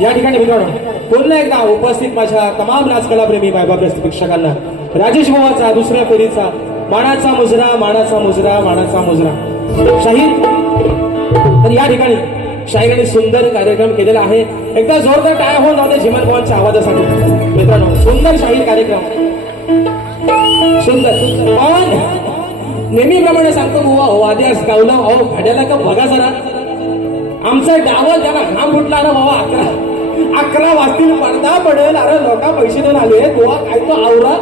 या ठिकाणी पुन्हा एकदा उपस्थित माझ्या तमाम नाचकलाप्रेमी मायबाप प्रेक्षकांना राजेश भावाचा दुसऱ्या फेरीचा मानाचा मुजरा मानाचा मुजरा मानाचा मुजरा शाहीर. तर या ठिकाणी शाहिराने सुंदर कार्यक्रम केलेला आहे. एकदा जोरदार टाळ्या होऊन जाते झिमन पवानच्या आवाजासाठी. मित्रांनो सुंदर शाहीर कार्यक्रम सुंदर. पण नेहमीप्रमाणे सांगतो बुवा हो आधी गावलं अहो भाड्याला का बघा जरा आमचा डावल त्याला घाम फुटला ना बाबा. 11 वाजतील पडदा पडेल. अरे लोक पैसे देऊन आले बुवा काय तो आवरा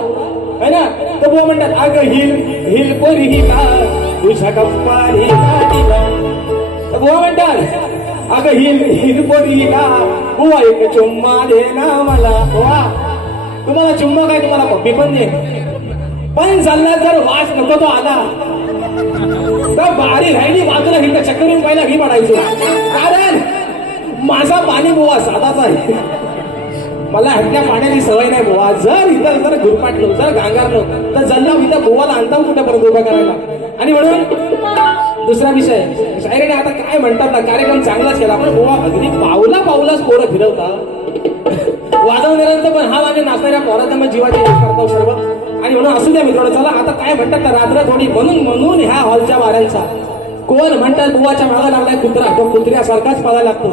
है ना. तर बुवा म्हणतात अगं हिल हिल पोरी ही का तुझ्या गप्पारी बुवा म्हणतात अगं हिल हिल पोरी का बुवा एक चुम्मा दे ना मला. बुवा तुम्हाला चुम्मा काय तुम्हाला पप्पी पण दे पण चालला जर वास नको तो आला तर बारी राहिली बाजूला हिंड चक्कर येऊन पहिला घी पडायचो. कारण माझा पाणी बुवा साधाच आहे. मला ह्यातल्या पाण्याची सवय नाही बुवा. जर इथं जर गुरपाटलो जर गांगारलो तर जल्ला इथं बुवाला आणता कुठेपर्यंत उभा करायला. आणि म्हणून दुसरा विषय शायरीने आता काय म्हणतात ना कार्यक्रम चांगलाच केला पण बुवा अगदी पावला पावलाच पोरं फिरवता वाजवणाऱ्यांचं पण हा माझ्या नाचणाऱ्या पोराचा मग जीवाची करतो सर्व. आणि म्हणून असू द्या मित्रांनो. चला आता काय म्हणतात ना रात्र थोडी म्हणून म्हणून ह्या हॉलच्या वाऱ्यांचा कोण म्हणतात बुवाच्या मागा लागलाय कुत्रा तो कुत्र्यासारखाच पाहायला लागतो.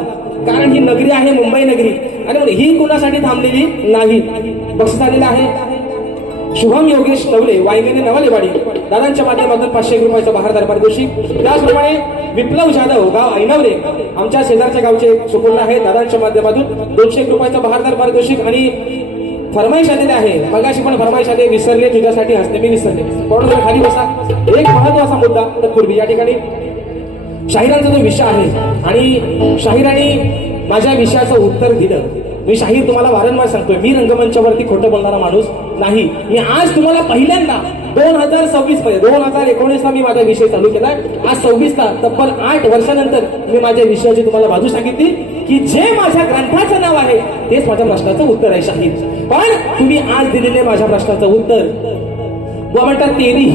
कारण ही नगरी आहे मुंबई नगरी. आणि म्हणून ही कुणासाठी थांबलेली नाही. बक्षीस आलेलं आहे शुभम योगेश नवले वायगणे नवालेवाडी दादांच्या माध्यमातून 500 रुपयाचं बहारदार पारितोषिक. त्याचप्रमाणे विप्लव जाधव गाव ऐनवरे आमच्या शेजारच्या गावचे सुपूर्ण आहे दादांच्या माध्यमातून 200 रुपयाचं बहारदार पारितोषिक. आणि फरमाईश आलेले आहे मगाशी पण फरमाईश आले विसरले तुझ्यासाठी हसते मी विसरले. पण खाली बसा. एक महत्वाचा मुद्दा तत्पूर्वी या ठिकाणी शाहिरांचा जो विषय आहे आणि शाहिरांनी माझ्या विषयाचं उत्तर दिलं. मी शाहीर तुम्हाला वारंवार सांगतोय मी रंगमंचावरती खोटं बोलणारा माणूस नाही. मी आज तुम्हाला पहिल्यांदा 2026 मध्ये 2019 ला मी माझा विषय चालू केलाय. आज 26 ला तब्बल 8 वर्षानंतर मी माझ्या विषयाची तुम्हाला बाजू सांगितली की जे माझ्या ग्रंथाचं नाव आहे तेच माझ्या प्रश्नाचं उत्तर आहे शाहीर. पण तुम्ही आज दिलेले माझ्या प्रश्नाचं उत्तर बुवा म्हणतात तेरी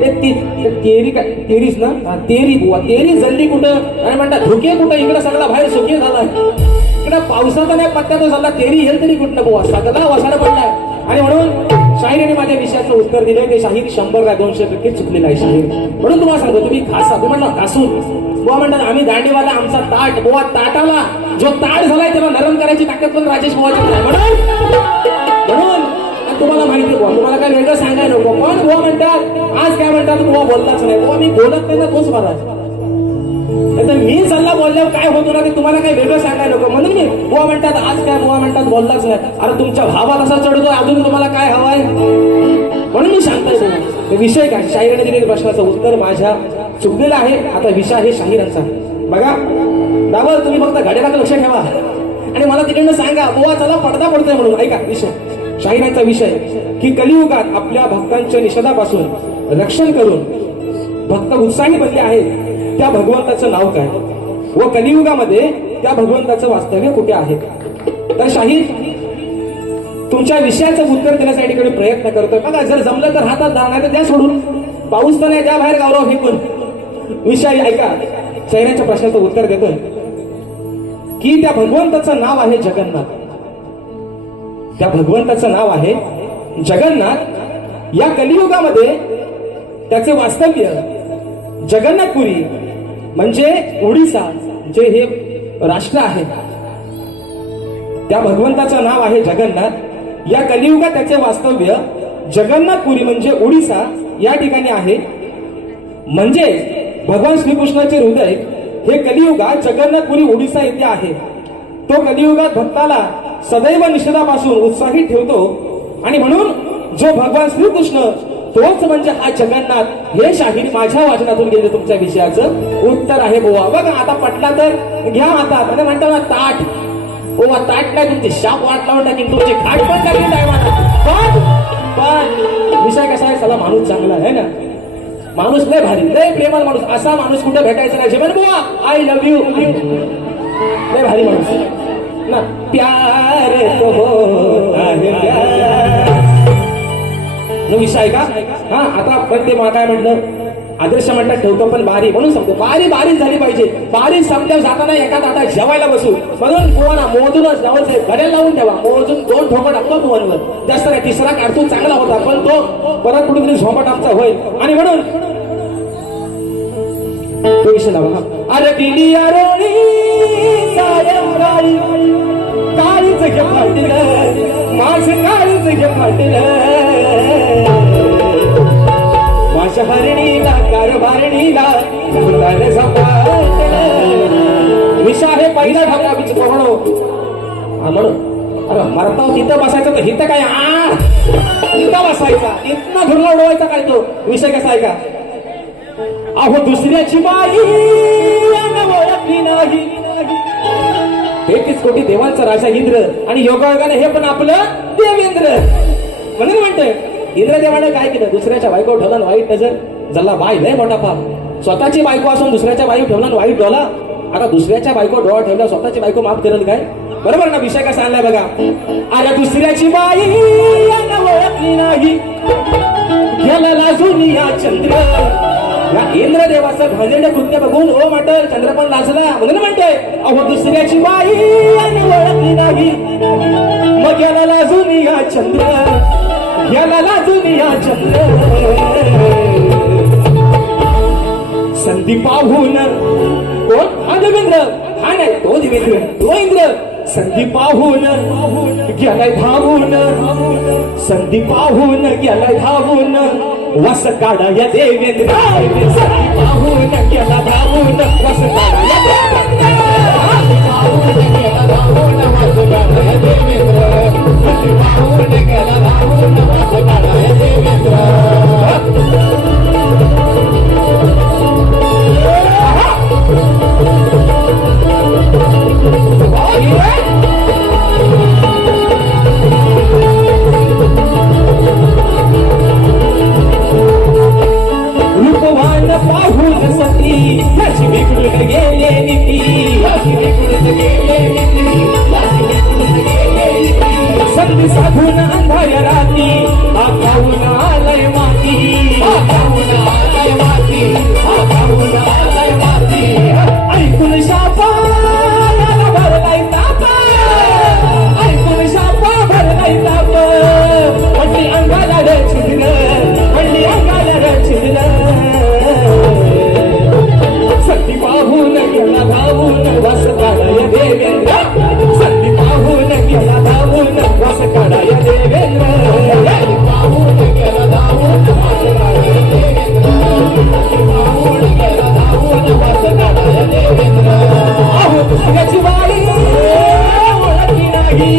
तेरी काय तेरीच ना तेरी बुवा तेरी जल्ली कुठं आणि म्हणतात धुके कुठं इकडं सगळा बाहेर सुखी झालाय. इकडं पावसाचा नाही पत्ता तो झाला तेरी हेल तरी कुठं बुवा सगळा वसाडा पडलाय. आणि म्हणून शाहिरीने माझ्या विषयाचं उत्तर दिलंय ते शाहीर 100 का 200% चुकलेला आहे शाहीर. म्हणून तुम्हाला सांगतो तुम्ही घासा तुम्ही म्हणलं घासून बुवा म्हणतात आम्ही दांडीवाला आमचा ताट बुवा ताटाला जो ताट झालाय त्याला नरम करायची ताकद पण राजेश बुवाची नाही. म्हणून तुम्हाला माहिती बुवा तुम्हाला काय वेगळं सांगायला नको. पण बुवा म्हणतात आज काय म्हणतात बुवा बोललाच नाही. बुवा मी बोलत नाही ना तोच मला मी सल्ला बोलल्यावर काय होतो ना ते तुम्हाला काही वेगळं सांगायला नको. म्हणून मी बुवा म्हणतात आज काय बुवा म्हणतात बोललाच नाही. अरे तुमच्या भावात असा चढतोय अजून तुम्हाला काय हवाय म्हणून मी सांगतोय तुम्हाला विषय काय. शाहिराने दिलेल्या प्रश्नाचं उत्तर माझ्या चुकलेलं आहे. आता विषय आहे शाहिरांचा. बघा दाबल तुम्ही फक्त घड्याला लक्ष ठेवा आणि मला तिकडनं सांगा बुवा चला पडदा पडतोय म्हणून. ऐका विषय शाहिरांचा विषय की कलियुगात आपल्या भक्तांच्या निषेधापासून रक्षण करून भक्त उत्साही बनले आहेत त्या भगवंताचं नाव काय व कलियुगामध्ये त्या भगवंताचं वास्तव्य कुठे आहे. तर शाहीर तुमच्या विषयाचं उत्तर देण्यासाठी कडे प्रयत्न करतोय. बघा जर जमलं तर हातात धरणार तर द्या सोडून पाऊस तर नाही द्या बाहेर गावराव फेकून. विषय ऐका शाहिरांच्या प्रश्नाचं उत्तर देतोय. की त्या भगवंताचं नाव आहे जगन्नाथ. त्या भगवंताचं नाव आहे जगन्नाथ. या कलियुगामध्ये त्याचे वास्तव्य जगन्नाथपुरी म्हणजे ओडिसा जे हे राष्ट्र आहे, त्या भगवंताचं नाव आहे जगन्नाथ. या कलियुगात त्याचे वास्तव्य जगन्नाथपुरी म्हणजे ओडिसा या ठिकाणी आहे. म्हणजे भगवान श्रीकृष्णाचे हृदय हे कलियुगात जगन्नाथपुरी ओडिसा येथे आहे. तो कलियुगात भक्ताला सदैव निषेधापासून उत्साहित ठेवतो आणि म्हणून जो भगवान श्रीकृष्ण तोच म्हणजे हा जगन्नाथ. हे शाहीर माझ्या वाचनातून गेले तुमच्या विषयाचं उत्तर आहे बुवा. बघा आता पटला तर घ्या हातात आणि म्हणता ना ताट. बुवा ताट काय तुमची शाप वाट लावून टाकीन, तुमची खाट पण टाकीन पण विषय कसा आहे, चला माणूस चांगला आहे ना, माणूस लय भारी, लय प्रेमळ माणूस. असा माणूस कुठे भेटायचा नाही. जेवण बुवा आय लव्ह यू, लय भारी माणूस ना. प्यार तो होता है प्यार. विषय आहे का? हा आता पण ते मला काय म्हटलं, आदर्श म्हणतात ठेवतो पण बारी म्हणून समजतो. बारी बारीच झाली पाहिजे. बारी संपल्यावर जाताना एका ताटात जेवायला बसू म्हणून पोवाना मोजूनच जावं, घड्याला लावून ठेवा. मोजून 2 ठोपा टाकतो पोवांवर, जास्त नाही. तिसरा काढतो चांगला होता पण तो परत कुठेतरी झोपट आमचा होईल आणि म्हणून तो विषय लावा. अरे दिली अरोळी सायंकाळी काळीच घे फाटील, माझं काळीच घे फाटील, माझ्या हरणीला कारभारणीला भूताने झपाटलं. विषा हे पहिला ढाका बीच पोहणो म्हणून अरे मरता तिथं बसायचं तर हिथं काय तिथं बसायचा, इथनं धुरला उडवायचा काय. तो विषय कसा आहे का, अहो दुसऱ्याची बाई ओळखली नाही. 33 कोटी देवांचा राजा इंद्र आणि योगायोगाने हे पण आपलं देवेंद्र. म्हणून म्हणतोय इंद्रदेवाने काय केलं, दुसऱ्याच्या बायको ठेवला वाईट नजर. जल्ला बाई लय मोठा पाप. स्वतःची बायको असून दुसऱ्याच्या बायको ठेवला वाईट डोला. आता दुसऱ्याच्या बायको डोळा ठेवला स्वतःची बायको माफ करेल काय? बरोबर ना. विषय कसा आणलाय बघा. अरे दुसऱ्याची बाई ओळखली नाही, गेला लाजून या चंद्र. या इंद्रदेवाचं भांजंड कृत्य बघून ओ म्हटल चंद्र पण लाजला. म्हणून म्हणतोय अहो दुसऱ्याची बाई ओळखली नाही, मग गेला लाजून या चंद्र, गेला लाजून या चंद्र. संधी पाहून कोण, हा देवेंद्र, हा नाही तो देवेंद्र, तो इंद्र. संधी पाहून गेलाय धावून, संधी पाहून गेलाय धावून, वस काढा या देवेंद्र. संधी पाहून गेला धावून, वस काढा या देवेंद्र. संधी पाहून गेला धावून, वस काढा या देवेंद्र. संधी पाहून गेला धावून, वस काढा या देवेंद्र. रूपवान पाहून सती याची बिघडून गेले नीती, याची बिघडून गेले नीती, याची बिघडून गेले नीती. संधी साधून अंधाया राती आखाऊन आलय माती, आखाऊन आलय माती, आखाऊन आलय माती. ऐकून शापा भरलाय ताप, ऐकून शापा भरलाय ताप. म्हणली अंगाला रे छिद्र, म्हणली अंगाला रे छिद्र. संधी पाहून गेला धावून, वास काढाय देवेंद्र. संधी पाहून गेला धावून, वास काढाय देवेंद्र. संधी पाहून गेला धावून, वास काढाय देवेंद्र. संधी पाहून गेला धावून, वास काढाय देवेंद्र. अहो दुसऱ्याची बाई ओळखली नाही,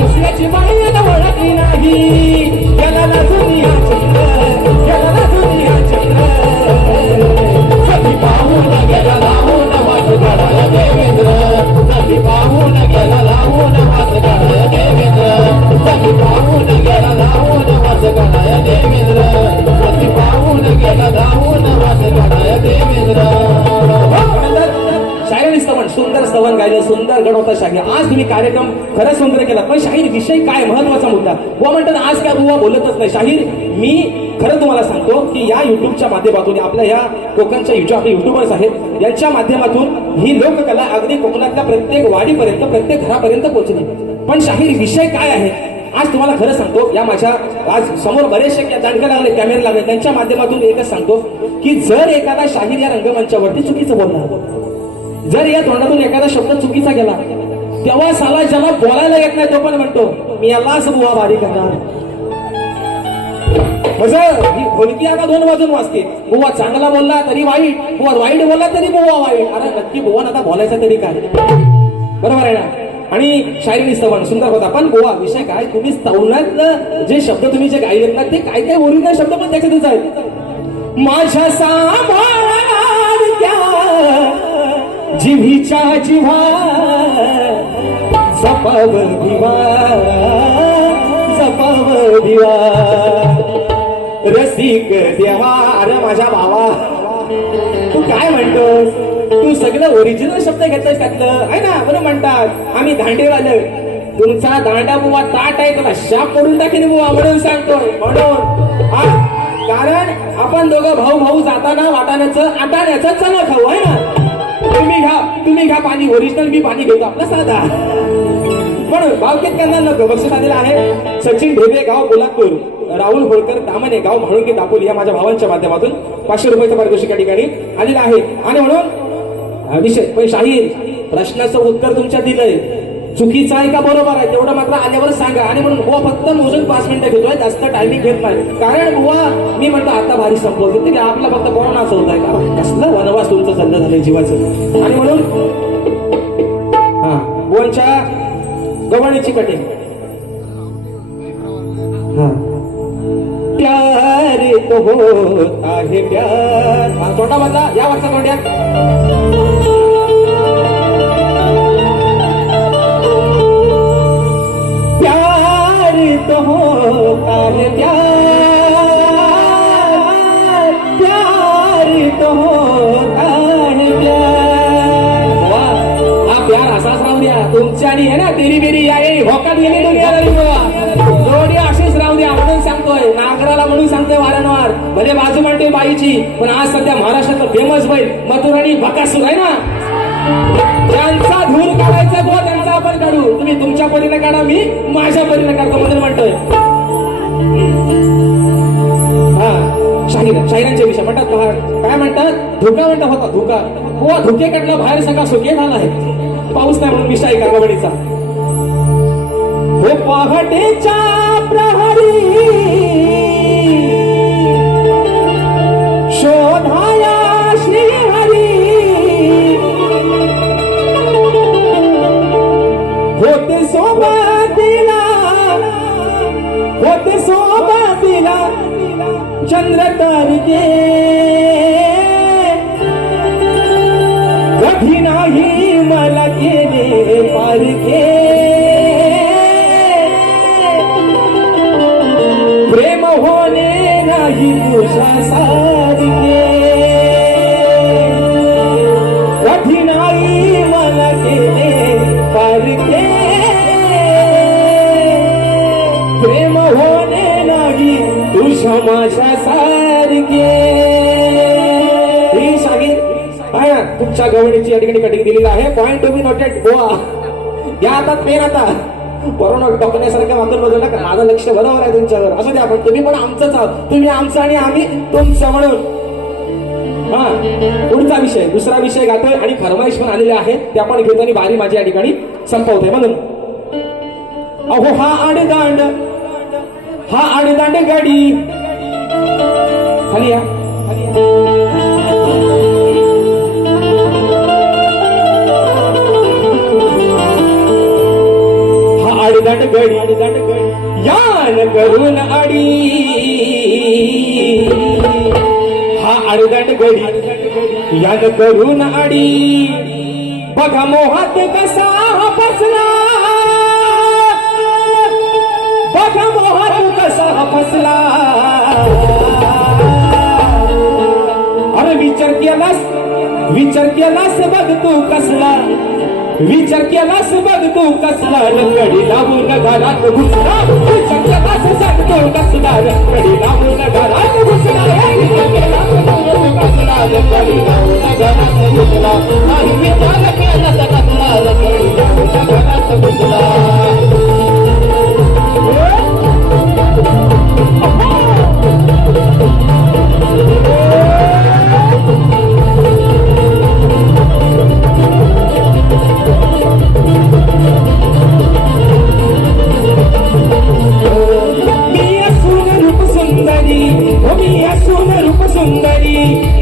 दुसऱ्याची बाई ओळखली नाही. गेला लाजून या चंद्र, गेला लाजून या चंद्र. संधी पाहून गेला धावून, वास काढाय देवेंद्र. संधी पाहून गेला धावून, वास काढाय देवेंद्र. संधी पाहून गेला धावून, वास काढाय देवेंद्र. संधी पाहून गेला धावून, वास काढाय देवेंद्र. शायरांनी स्तवन, सुंदर स्तवन गायलं. पाहिलं सुंदर गण होता शाहीर. आज तुम्ही कार्यक्रम खरं सुंदर केला, पण शाहीर विषय काय महत्वाचा मुद्दा. बुवा म्हणतात आज काय बुवा बोलतच नाही. शाहीर मी खरं तुम्हाला सांगतो की या युट्यूबच्या माध्यमातून आपल्या या कोकणच्या आपले युट्यूबर्स आहेत यांच्या माध्यमातून ही लोककला अगदी कोकणातल्या प्रत्येक वाडीपर्यंत प्रत्येक घरापर्यंत पोहोचली. पण शाहीर विषय काय आहे आज तुम्हाला खरं सांगतो. या माझ्या आज समोर बरेचसे जाणकार लागले, कॅमेरा लागले, त्यांच्या माध्यमातून एकच सांगतो की जर एखादा शाहीर या रंगमंचावरती चुकीचं बोलणार, जर या तोंडातून एखादा शब्द चुकीचा गेला, तेव्हा साला ज्याला बोलायला येत नाही तो पण म्हणतो मी यालाच बुवा बारी करणार. ही ढोलकी आता दोन वाजून वाजते. बुवा चांगला बोलला तरी वाईट, बुवा वाईट बोलला तरी बुवा वाईट. अरे नक्की बुवा आता बोलायचा तरी काय, बरोबर आहे ना. आणि शायरी स्तवन सुंदर होता. पण बुवा विषय काय, तुम्ही स्तवनातलं जे शब्द तुम्ही जे गायलेत ना ते काय काय ओरिजिनल शब्द पण त्याच्यातच आहेत. माझ्या सामान्या जिव्हीच्या जिव्हा जपाव भिवा जपाव भिवा रसिक देवा. अरे माझ्या भावा तू काय म्हणतोस, तू सगळं ओरिजिनल शब्द घेतोस त्यातलं आहे ना. बरं म्हणतात आम्ही दांडेवर आलो, तुमचा दांडा बुवा ताट आहे त्याला शाप पडून टाकीन बुवा म्हणून सांगतोय. म्हणून कारण आपण दोघं भाऊ भाऊ जाताना वाटाण्याचं आटाण्याचं चला खाऊ आहे ना. तुम्ही घ्या पाणी ओरिजिनल, मी पाणी घेतो आपला साधा. म्हणून भावकीत करणार नको. बक्षीस आलेला आहे सचिन ढेबे गाव कोल्हापूर, राहुल होळकर दामने गाव म्हाळुंगे दापोली या माझ्या भावांच्या माध्यमातून 500 रुपयाचं पारितोषिक या ठिकाणी आलेलं आहे. आणि म्हणून विषय पण शाहीर प्रश्नाचं उत्तर तुमच्या दिलंय, चुकीचं आहे का बरोबर आहे तेवढं मात्र आल्यावर सांगा. आणि म्हणून बुवा फक्त मोजून 5 मिनिटं घेतोय, जास्त टायमिंग घेत नाही. कारण बुवा मी म्हणतो आता भारी संपवतो ते आपला फक्त कोरोनाचं होत आहे का, कसलं वनवास तुमचं चाललं झालंय जीवाचं. आणि म्हणून बुवांच्या गवळीची कटिंग प्यार तो होता है प्यार. तोंडा बदला या वाटचा तोंड्यात. प्यार तो होता है प्यार, प्यार तो होता है प्यार. हा प्यार असाच राहू द्या तुमच्या आणि आहे ना तेरी बेरी या भोकात गेली जोडी अशीच राहू द्या म्हणून सांगतोय. नागराला म्हणून सांगतोय वारंवार, भले बाजू म्हणते बाईची, पण आज सध्या महाराष्ट्रातलं फेमस बैल मथुराणी बकासूर आहे ना. ज्यांचा धूर काढायचा तो त्यांचा आपण काढू, तुम्ही तुमच्या परीने काढा, मी माझ्या परीने काढतो म्हणून म्हणतोय. शाहिरांच्या विषय म्हणतात काय म्हणतात, धुका म्हणतात होता धुका. हो धुके काढला बाहेर सगळा सुके झाला आहे. पाऊस नाही म्हणून विषय का गवडीचा. हो पहाटेच्या प्रहरी शोधाया श्रीहरी, होते सोबतीला चंद्र तारके, कधी नाही मला केले पारखे, प्रेम होणे नाही तुझ्या सारखे, कधी नाही मला केले पारखे, प्रेम होणे नाही तुझ्या माझ्या सारखे. ही शाहीर तुमच्या गवळीची या ठिकाणी कटिंग दिलेली आहे. Point to be noted. Goa या हातात पेन आता कोरोना टोकण्यासारखं वाचून बदल नका. माझं लक्ष बरोबर आहे तुमच्यावर. असू द्या पण तुम्ही पण आमचंच आहोत, तुम्ही आमचं आणि आम्ही तुमचं म्हणून. पुढचा विषय दुसरा विषय गातोय आणि फरमाईश पण आलेले आहेत त्या पण घेतो आणि बारी माझी या ठिकाणी संपवतोय. म्हणून अहो हा आडदांड गाडी खाली या. आडदांड गडी यान करून आडी, हा आडदांड गडी यान करून आडी, बघा मोहात कसा फसला, बघा मोहात कसा फसला. अरे विचार केलास बघ तू कसला, विचार केलास बघ तू कसला रंगडी लावून घरात घुसला विचार केलास सांग तू कसला रंगडी लावून घरात घुसला विचार केलास बघ तू कसला रंगडी लावून घरात घुसला नाही विचार केलास कसला रंगडी लावून घरात घुसला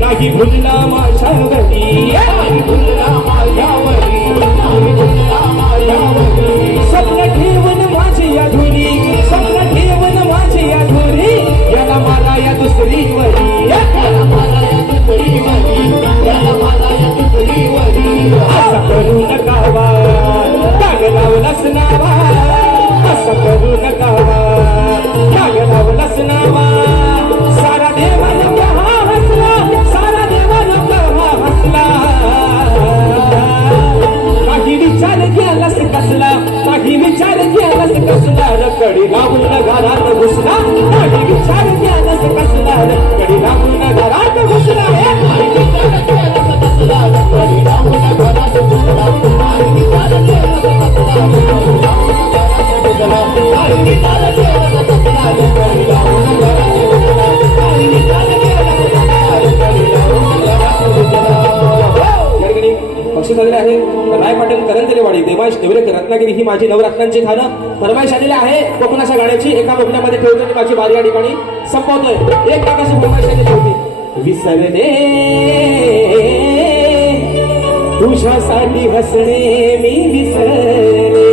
नाही भुलला माझ्यावरी नाही भुलला माझ्यावरी नाही भुलला माझ्यावरी स्वप्न ठेवून माझी अधुरी स्वप्न ठेवून माझी अधुरी याला मला या दुसरीवरी याला मला या दुसरीवरी याला मला या दुसरीवरी असं करू नका दाग लावलास नावा असं करू नका दाग लावलास नावा सारा देवाला सारा देवाला हसला काही विचार केलास कसला काही विचार केलास कसला रकडी लावून घरात घुसला काही विचार केलास कसला रकडी लावून घरात घुसला काही विचार केलास कसला रकडी लावून घरात घुसला काही विचार केलास कसला रकडी लावून घरात घुसला काही विचार केलास कसला रकडी लावून घरात घुसला काही विचार बक्षीस आलेले आहे राय पाटील करंजलेवाडी देवाश देवरेकर रत्नागिरी ही माझी नवरत्नांची खाणं फरमाईश आलेली आहे कोकणाच्या गाण्याची एका बोगण्यामध्ये ठेवतो मी माझी बारी या ठिकाणी संपवतोय एक टाकाची फरमाईश आली ठेवते विसरले तुझ्यासाठी हसणे मी विसरले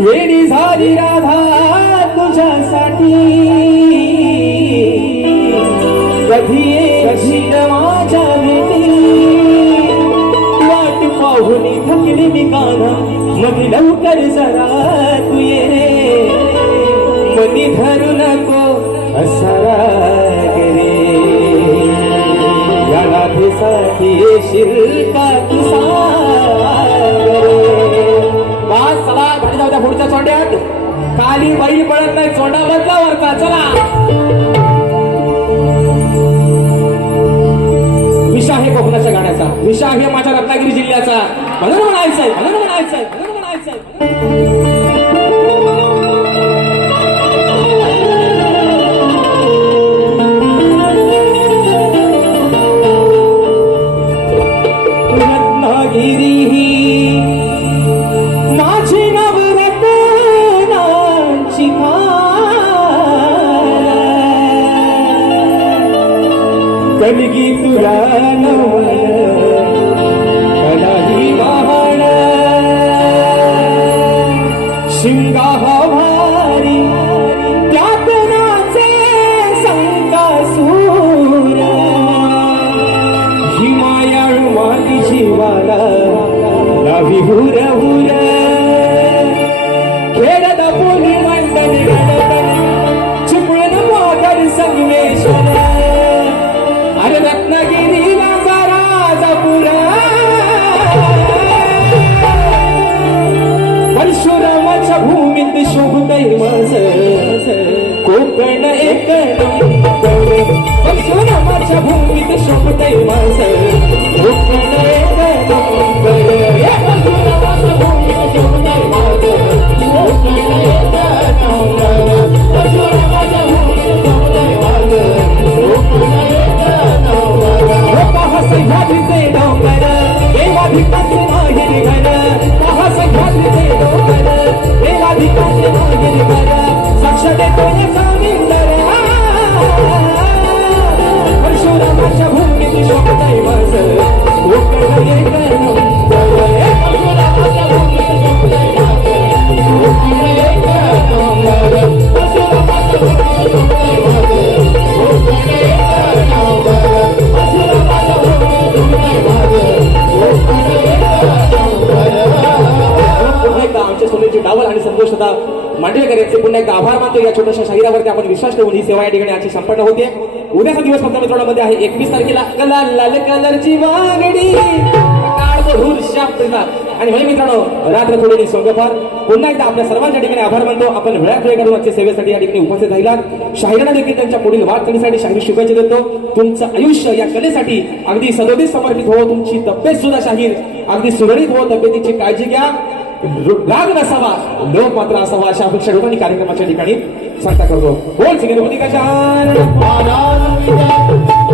वेडी झाली राधा तुझ्यासाठी कधी येशील माझ्या भेटी वाट पाहून थकली मी काना मग लवकर जरा तू ये रे मनी धरू नको असा राग रे या राधेसाठी येशील का तू सांग रे बस चला घरी जाऊ द्या पुढच्या चोंड्यात खाली बैल पडत नाही चोंडा बदला वरचा चला विषा आहे कोकणाच्या गाण्याचा विषा आहे माझ्या रत्नागिरी जिल्ह्याचा म्हणून म्हणायचंय म्हणून म्हणायचंय म्हणून म्हणायचंय रत्नागिरी ही माझी नवरत्नांची कलगी तुला नवल कलाही वाहन शिंगा भारी त्यात नाचे संकासूर हिमायाळू माती जीवाला लावी हुर हुर खेळत पोली मंडल गणपती चिपळून मोदर संगमेश्वर अरे रत्नागिरीला राजापुरा परशुरामाच्या भूमीत शोभतय माझ कोकण एक नंबर परशुरामाच्या भूमीत शोभतय माझ कोकण एक नंबर परशुरामाच्या भूमीत शोभतय माझ कोकण एक नंबर परशुरामाच्या भूमीत शोभतय माझ कोकण एक सह्याद्रीचे डोंगर देवाधिकाचे माहेर घर पहा सह्याद्रीचे डोंगर देवाधिकाचे माहेर घर साक्ष देतो सौंदर परशुरामाच्या भूमीत शोभतय माझ कोकण एक नंबर परशुरामाच्या भूमीत शोभतय माझ कोकण एक नंबर परशुरामाच्या भूमीत शोभतय माझ कोकण एक नंबर पुन्हा एकदा आमच्या सोनेची डावल आणि संतोष होता मांडवेकर यांचे पुन्हा एकदा आभार मानतो या छोट्याशा शाहिरावरती आपण विश्वास ठेवून ही सेवा या ठिकाणी आजची संपन्न होते उद्याचा दिवस फक्त मित्रांमध्ये आहे 21 तारखेला लाल लाल कलरची वागडी धूर शाप देतात आणि म्हणून मित्रांनो रात्र थोडी सोंगफार पुन्हा एकदा आपल्या सर्वांच्या ठिकाणी आभार मानतो. आपण वेळात वेळ काढून आजच्या सेवेसाठी या ठिकाणी उपस्थित राहिलात. शाहिरांना देखील त्यांच्या पुढील वाटचालीसाठी शाहीर शुभेच्छा देतो. तुमचं आयुष्य या कलेसाठी अगदी सदोदित समर्पित हो. तुमची तब्येत सुद्धा शाहीर अगदी सुरळीत हो. तब्येतीची काळजी घ्या. राग नसावा, लोक मात्र असावा अशा अपेक्षा ठेवून कार्यक्रमाच्या ठिकाणी सांगता करतो. बोल श्री गणपती गजानन महाराज.